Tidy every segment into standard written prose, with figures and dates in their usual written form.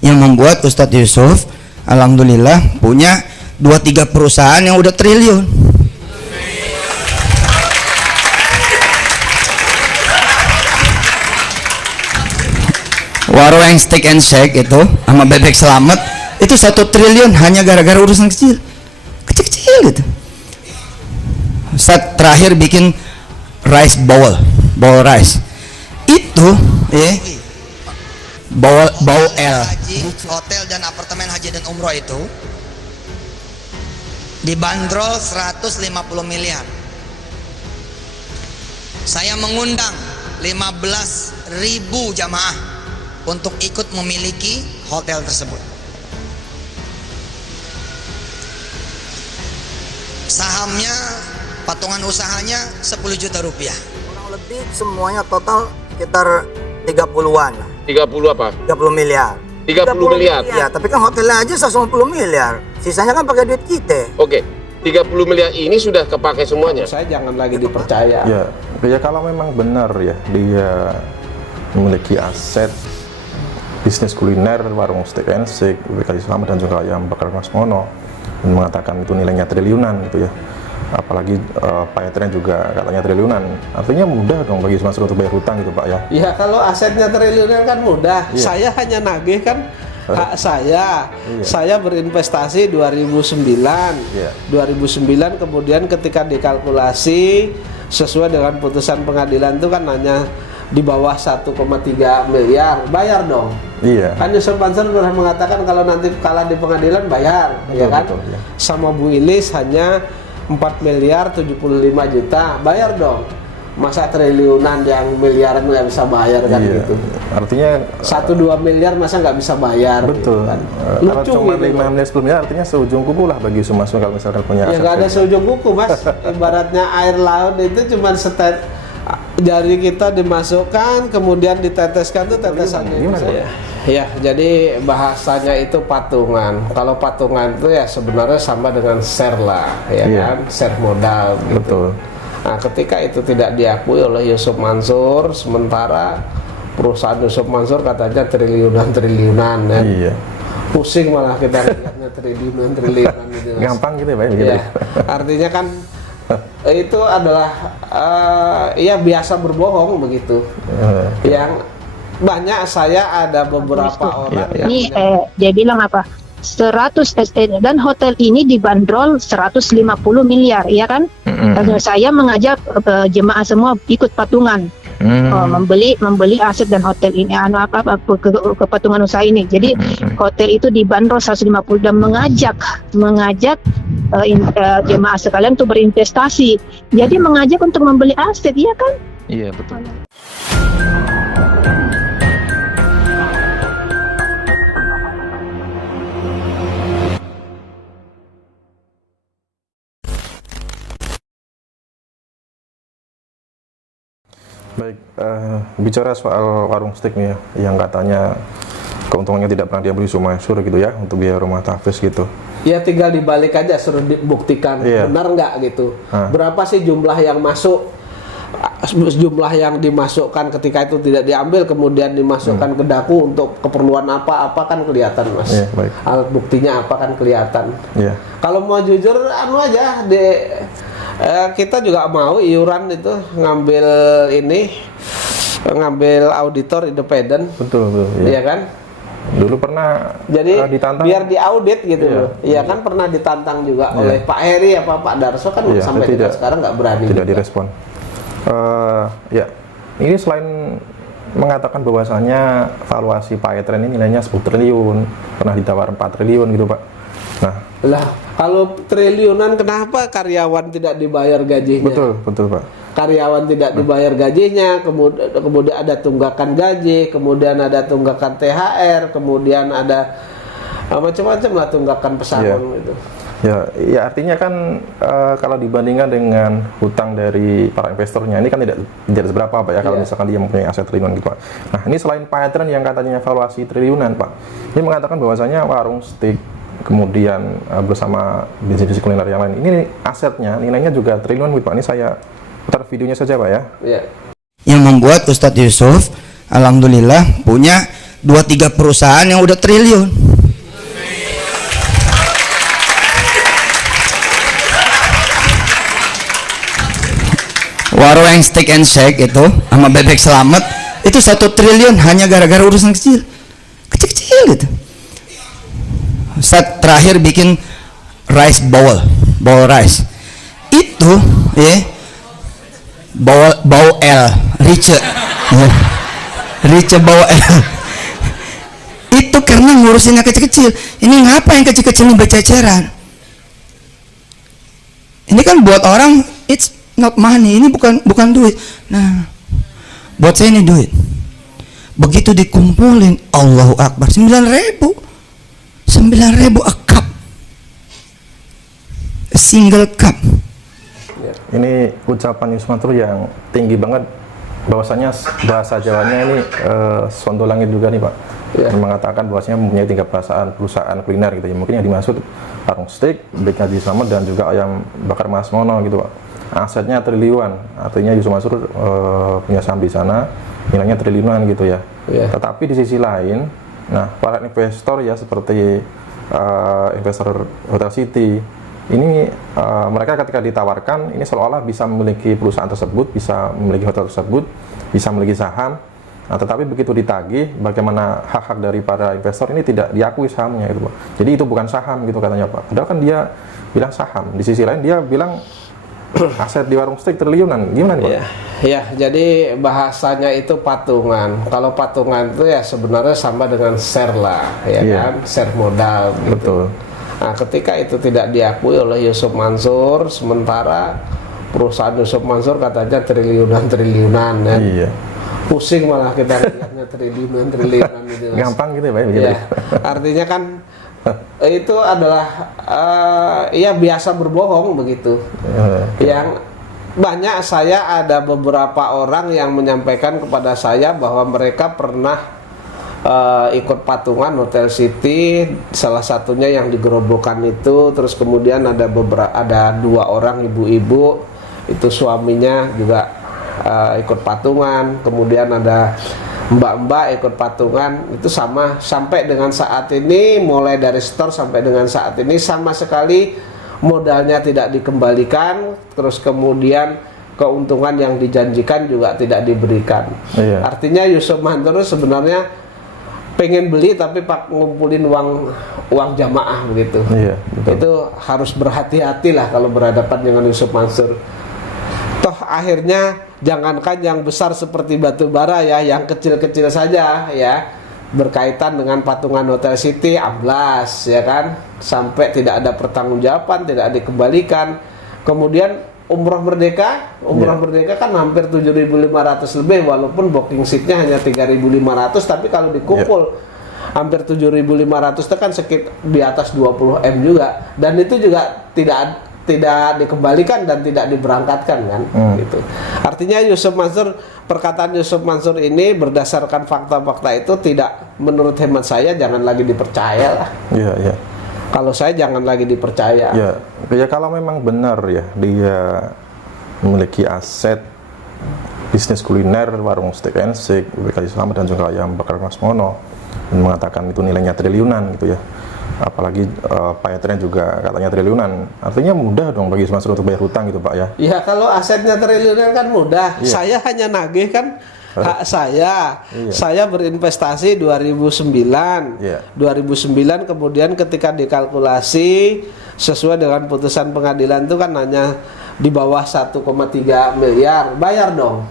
Yang membuat Ustadz Yusuf alhamdulillah punya 2-3 perusahaan yang udah triliun. Warung Steak and Shake itu sama Bebek Selamat itu 1 triliun hanya gara-gara urusan kecil-kecil gitu. Ustadz terakhir bikin rice bowl rice itu bowl haji, hotel dan apartemen haji dan umroh itu dibanderol 150 miliar. Saya mengundang 15.000 jamaah untuk ikut memiliki hotel tersebut. Sahamnya, patungan usahanya 10 juta rupiah. Kurang lebih semuanya total sekitar 30-an. 30 apa? 30 miliar. 30 miliar? Ya, tapi kan hotelnya aja 150 miliar. Sisanya kan pakai duit kita. Oke, 30 miliar ini sudah kepakai semuanya? Saya jangan lagi dipercaya. Ya kalau memang benar ya dia memiliki aset bisnis kuliner, warung steak and shake, BKI Selamat dan juga Ayam Bakar Mas Mono, dan mengatakan itu nilainya triliunan gitu ya. Apalagi Pak Etren juga katanya triliunan. Artinya mudah dong bagi Mas untuk bayar hutang gitu Pak ya. Ya kalau asetnya triliunan kan mudah. Iya. Saya hanya nagih kan hak saya. Iya. Saya berinvestasi 2009. Iya. 2009 kemudian ketika dikalkulasi sesuai dengan putusan pengadilan itu kan hanya di bawah 1,3 miliar, bayar dong. Iya. Kan Yusuf Mansur pernah mengatakan kalau nanti kalah di pengadilan bayar, betul, ya kan? Betul, ya. Sama Bu Ilis hanya 4 miliar 75 juta, bayar dong. Masa triliunan yang miliaran nggak bisa bayar kan gitu. Artinya 1-2 miliar masa nggak bisa bayar. Betul. Gitu kan? Kalau cuma 5 miliar 10 miliar artinya seujung kuku lah bagi Yusuf Mansur kalau misalkan punya aset. Ya nggak ada seujung kuku Mas. Ibaratnya air laut itu cuma jari kita dimasukkan kemudian diteteskan tuh tetesannya ya, jadi bahasanya itu patungan. Kalau patungan itu ya sebenarnya sama dengan share lah ya kan, share modal gitu. Betul. Nah ketika itu tidak diakui oleh Yusuf Mansur, sementara perusahaan Yusuf Mansur katanya triliunan ya. Iya. Pusing malah kita lihatnya triliunan gitu. Gampang gitu ya Pak ya. Artinya kan itu adalah ya biasa berbohong begitu. Yang banyak saya ada beberapa orang ini dia bilang apa 100 dan hotel ini dibanderol 150 miliar ya kan. Saya mengajak jemaah semua ikut patungan membeli aset dan hotel ini ke patungan usaha ini. Jadi hotel itu dibanderol 150 dan mengajak jemaah sekalian untuk berinvestasi. Jadi mengajak untuk membeli aset, iya kan? Iya betul. Baik, bicara soal warung steak nih ya, yang katanya keuntungannya tidak pernah diambil Yusuf Mansur gitu ya untuk biaya rumah tahfiz gitu. Ya tinggal dibalik aja, suruh dibuktikan benar nggak gitu. Berapa sih jumlah yang masuk, jumlah yang dimasukkan ketika itu tidak diambil kemudian dimasukkan ke daku untuk keperluan apa kan kelihatan Mas. Alat buktinya apa kan kelihatan. Kalau mau jujur anu aja kita juga mau iuran itu ngambil auditor independen. Betul iya kan. Dulu pernah ditantang, biar diaudit gitu loh. Iya kan pernah ditantang juga oleh Pak Heri apa Pak Darso kan sampai sekarang nggak berani. Tidak direspon. Ini selain mengatakan bahwasanya valuasi Pak Etren ini nilainya 10 triliun, pernah ditawar 4 triliun gitu Pak. Nah, lah kalau triliunan kenapa karyawan tidak dibayar gajinya? Betul Pak. Karyawan tidak dibayar gajinya, kemudian ada tunggakan gaji, kemudian ada tunggakan THR, kemudian ada macam-macam lah tunggakan pesangon gitu. Ya artinya kan kalau dibandingkan dengan hutang dari para investornya ini kan tidak seberapa Pak ya kalau misalkan dia mempunyai aset triliunan gitu Pak. Nah ini selain Pak Etren yang katanya valuasi triliunan Pak, ini mengatakan bahwasanya warung steak kemudian bersama bisnis kuliner yang lain ini asetnya nilainya juga triliunan Pak. Ini saya putar videonya saja Pak ya. Yang membuat Ustadz Yusuf alhamdulillah punya 2-3 perusahaan yang udah triliun. Warung Steak and Shake itu sama Bebek Selamat itu 1 triliun hanya gara-gara urusan kecil-kecil gitu. Saat terakhir bikin rice bowl rice itu ya bau L Rice bau L itu karena ngurusinnya kecil-kecil. Ini ngapa yang kecil-kecil ini bececeran? Ini kan buat orang it's not money, ini bukan duit. Nah, buat saya ini duit. Begitu dikumpulin, Allahu Akbar, 9.000 a cup, a single cup. Ini ucapan Yusuf Mansur yang tinggi banget, bahwasanya bahasa Jawanya ini sondo langit juga nih Pak. Yang mengatakan bahwasanya mempunyai 3 perusahaan kuliner gitu ya. Mungkin yang dimaksud warung steak, Bek Haji Slamet, dan juga ayam bakar Mas Mono gitu Pak. Asetnya triliunan, artinya Yusuf Mansur punya saham di sana, nilainya triliunan gitu ya. Tetapi di sisi lain, nah para investor ya seperti investor Hotel City ini, mereka ketika ditawarkan ini seolah-olah bisa memiliki perusahaan tersebut, bisa memiliki hotel tersebut, bisa memiliki saham. Nah, tetapi begitu ditagih, bagaimana hak-hak dari para investor ini tidak diakui sahamnya itu Pak. Jadi itu bukan saham gitu katanya Pak. Padahal kan dia bilang saham. Di sisi lain dia bilang aset di warung steak triliunan. Gimana nih Pak? Ya, jadi bahasanya itu patungan. Kalau patungan itu ya sebenarnya sama dengan share lah, ya kan? Share modal gitu. Betul. Nah, ketika itu tidak diakui oleh Yusuf Mansur, sementara perusahaan Yusuf Mansur katanya triliunan ya. Iya. Pusing malah kita lihatnya triliunan gitu. Gampang gitu ya Pak? Ya. Artinya kan itu adalah ya biasa berbohong begitu. Yang banyak saya ada beberapa orang yang menyampaikan kepada saya bahwa mereka pernah ikut patungan Hotel City, salah satunya yang digerobokan itu, terus kemudian ada 2 orang ibu-ibu itu suaminya juga ikut patungan, kemudian ada mbak-mbak ikut patungan, itu sama sampai dengan saat ini, mulai dari store sampai dengan saat ini sama sekali modalnya tidak dikembalikan, terus kemudian keuntungan yang dijanjikan juga tidak diberikan. Artinya Yusuf Mansur sebenarnya pengen beli tapi pak ngumpulin uang jamaah begitu. Itu harus berhati-hati lah kalau berhadapan dengan Yusuf Mansur. Toh akhirnya jangankan yang besar seperti batu bara ya, yang kecil-kecil saja ya, berkaitan dengan patungan Hotel City amblas ya kan, sampai tidak ada pertanggungjawaban, tidak dikembalikan. Kemudian Umroh Merdeka kan hampir 7.500 lebih, walaupun booking seatnya hanya 3.500, tapi kalau dikumpul hampir 7.500 itu kan sekitar di atas 20 M juga, dan itu juga tidak dikembalikan dan tidak diberangkatkan kan gitu. Artinya Yusuf Mansur, perkataan Yusuf Mansur ini berdasarkan fakta-fakta itu tidak, menurut hemat saya jangan lagi dipercaya lah. Kalau saya jangan lagi dipercaya. Ya kalau memang benar ya dia memiliki aset bisnis kuliner, warung steak and shake, Bek Haji Slamet, dan juga ayam bakar Mas Mono, dan mengatakan itu nilainya triliunan gitu ya. Apalagi payetnya juga katanya triliunan. Artinya mudah dong bagi Mas untuk bayar hutang gitu Pak ya. Ya kalau asetnya triliunan kan mudah. Saya hanya nagih kan hak saya. Saya berinvestasi 2009. 2009 kemudian ketika dikalkulasi sesuai dengan putusan pengadilan itu kan hanya di bawah 1,3 miliar, bayar dong.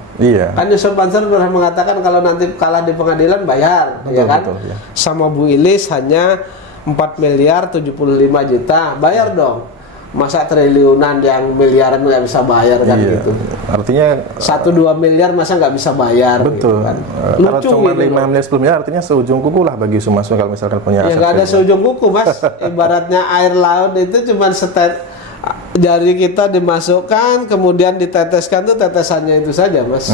Kan Yusuf Mansur pernah mengatakan kalau nanti kalah di pengadilan bayar, ya kan? Sama Bu Ilis hanya 4 miliar 75 juta, bayar dong. Masa triliunan yang miliaran nggak bisa bayar kan gitu. Artinya 1-2 miliar masa nggak bisa bayar. Betul. Gitu kan. Kalau cuma 5 miliar 10 miliar artinya seujung kuku lah bagi Yusuf Mansur kalau misalkan punya aset. Ya nggak ada seujung kuku Mas. Ibaratnya air laut itu cuma jari kita dimasukkan kemudian diteteskan, tuh tetesannya itu saja Mas.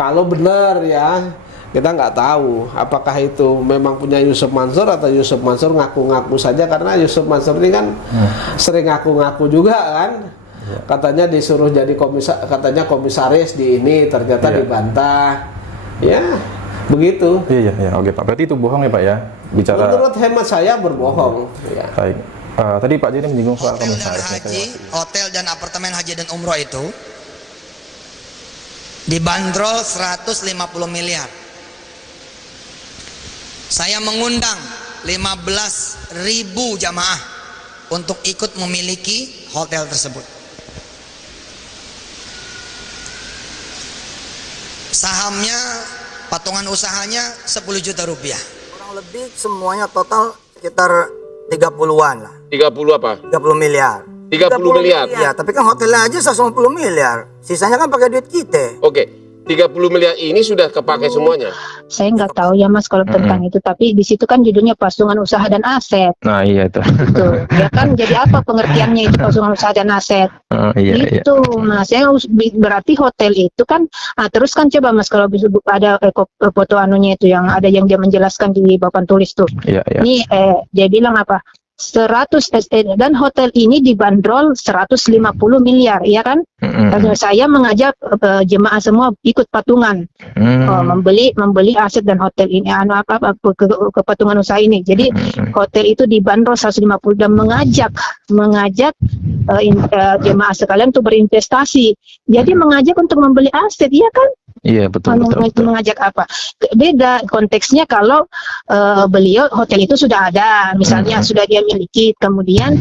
Kalau benar ya, kita nggak tahu apakah itu memang punya Yusuf Mansur atau Yusuf Mansur ngaku-ngaku saja, karena Yusuf Mansur ini kan sering ngaku-ngaku juga kan. Katanya disuruh jadi komisaris di ini, ternyata dibantah. Ya, Begitu. Iya, oke Pak. Berarti itu bohong ya Pak ya? Bicara. Menurut hemat saya berbohong. Ya. Baik. Tadi Pak Jiri menyinggung soal Hotel dan komisaris. haji, hotel dan apartemen haji dan umroh itu dibanderol 150 miliar. Saya mengundang 15.000 jamaah untuk ikut memiliki hotel tersebut. Sahamnya, patungan usahanya 10 juta rupiah. Kurang lebih semuanya total sekitar 30-an lah. 30 apa? 30 miliar. 30 miliar. Ya, tapi kan hotelnya aja 150 miliar. Sisanya kan pakai duit kita. Oke, 30 miliar ini sudah kepakai semuanya. Saya nggak tahu ya Mas kalau tentang itu, tapi di situ kan judulnya pasungan usaha dan aset. Nah iya itu. Gitu. Ya kan, jadi apa pengertiannya itu pasungan usaha dan aset? Iya. Gitu. Nah, saya berarti hotel itu kan, terus kan coba Mas kalau bisa ada foto anunya itu yang ada yang dia menjelaskan di papan tulis tuh. Iya. Ini dia bilang apa? 100 dan hotel ini dibanderol 150 miliar, ya kan? Saya mengajak jemaah semua ikut patungan membeli aset dan hotel ini ke patungan usaha ini. Jadi hotel itu dibanderol 150 dan mengajak jemaah sekalian untuk berinvestasi. Jadi mengajak untuk membeli aset, ya kan? Iya betul. Mengajak apa? Beda konteksnya kalau beliau hotel itu sudah ada, misalnya sudah dia miliki, kemudian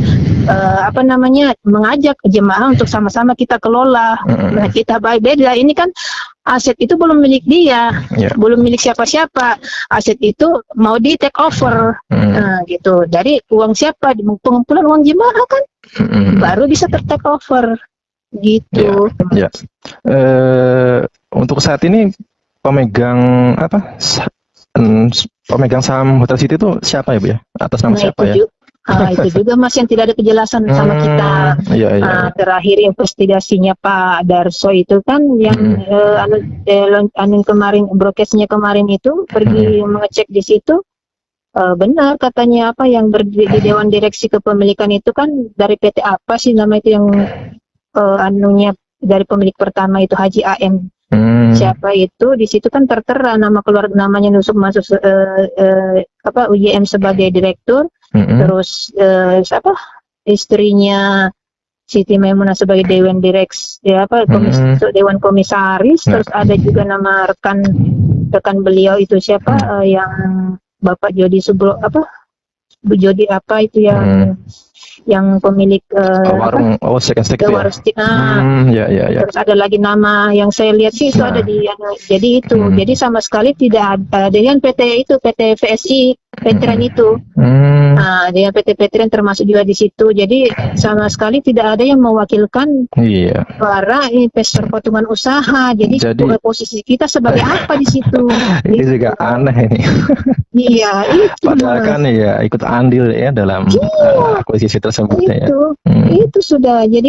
mengajak jemaah untuk sama-sama kita kelola, kita baik. Beda ini kan aset itu belum milik dia, belum milik siapa-siapa. Aset itu mau di take over, gitu. Dari uang siapa? Pengumpulan uang jemaah kan, baru bisa ter-take over, gitu. Ya. Untuk saat ini pemegang saham Hotel City itu siapa ya Bu ya? Atas nama siapa ya? Itu juga Mas yang tidak ada kejelasan sama kita. Iya. Terakhir investigasinya Pak Darso itu kan yang kemarin brokesnya kemarin itu pergi mengecek di situ, benar katanya apa yang di Dewan Direksi Kepemilikan itu kan dari PT apa sih nama itu yang anunya dari pemilik pertama itu Haji AM. Siapa itu di situ kan tertera nama keluarga, namanya masuk UJM sebagai direktur, terus istrinya Siti Maimunah sebagai Dewan Dewan Komisaris, terus ada juga nama rekan beliau itu siapa yang Bapak Jody Jody yang pemilik warung second stick ya. Terus ada lagi nama yang saya lihat sih itu ada di jadi itu. Jadi sama sekali tidak ada dengan PT VSI Veteran itu. Dengan PT Veteran termasuk juga di situ. Jadi sama sekali tidak ada yang mewakilkan para investor patungan usaha. Jadi posisi kita sebagai apa di situ? Ini juga aneh ini. Iya, itu. Padahal kan ya ikut andil ya dalam akuisisi tersebut ya. Itu sudah jadi